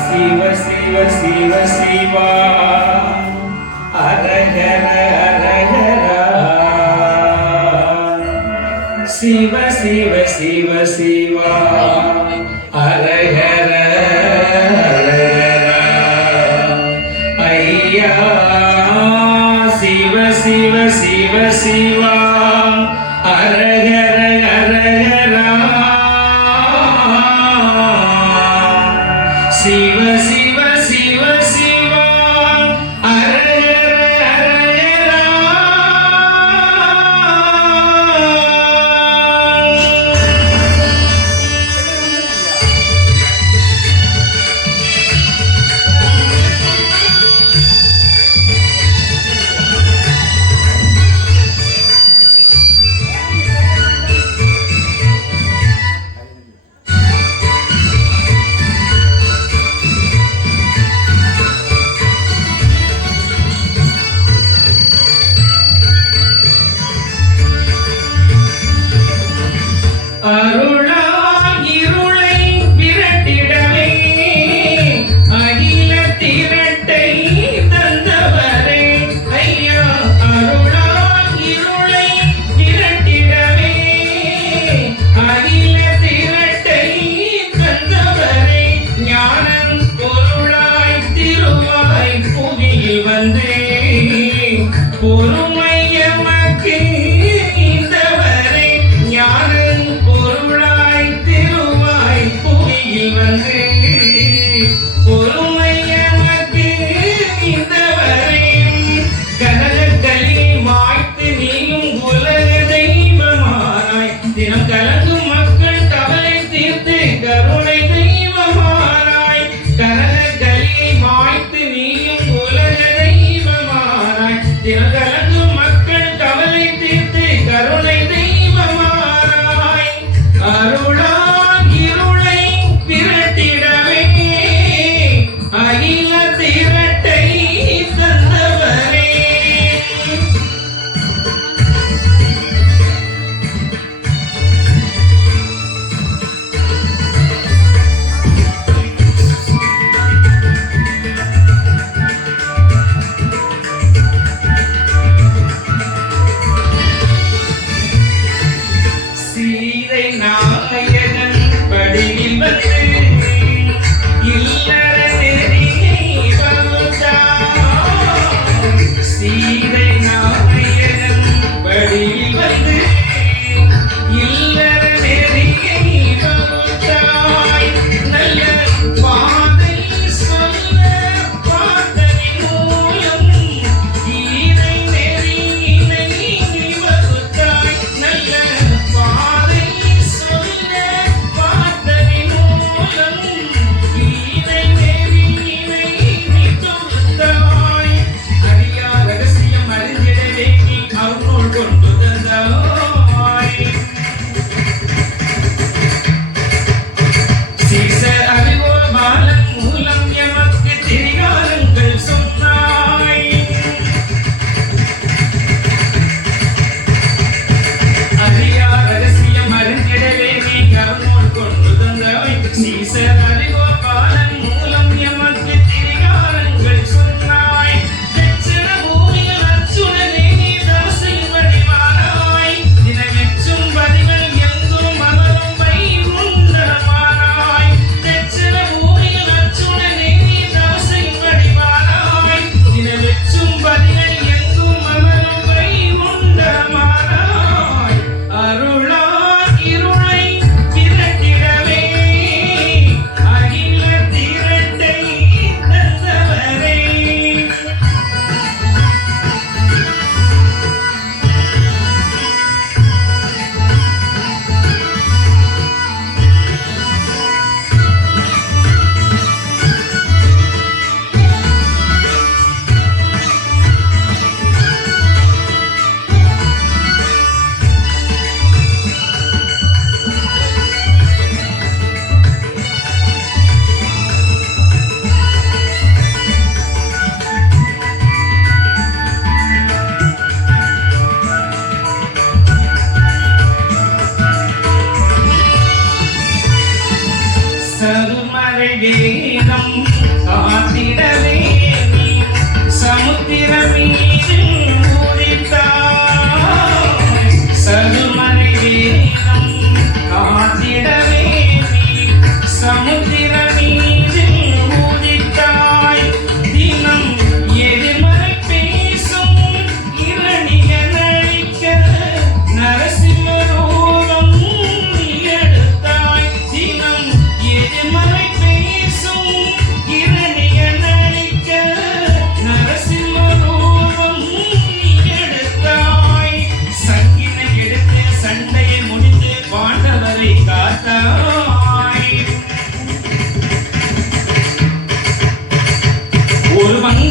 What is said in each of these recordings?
Shiva Shiva Shiva Shiva Shiva Shiva Shiva Siva Hara Hara tiene una escala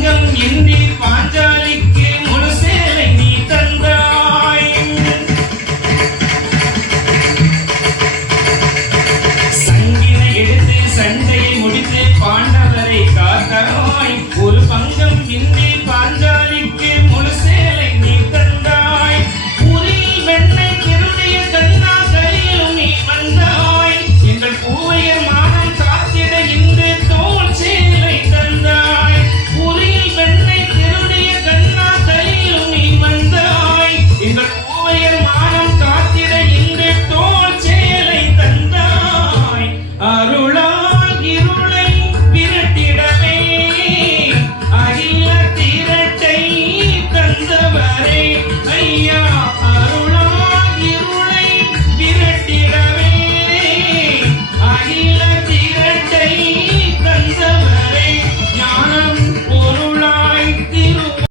Nhìn.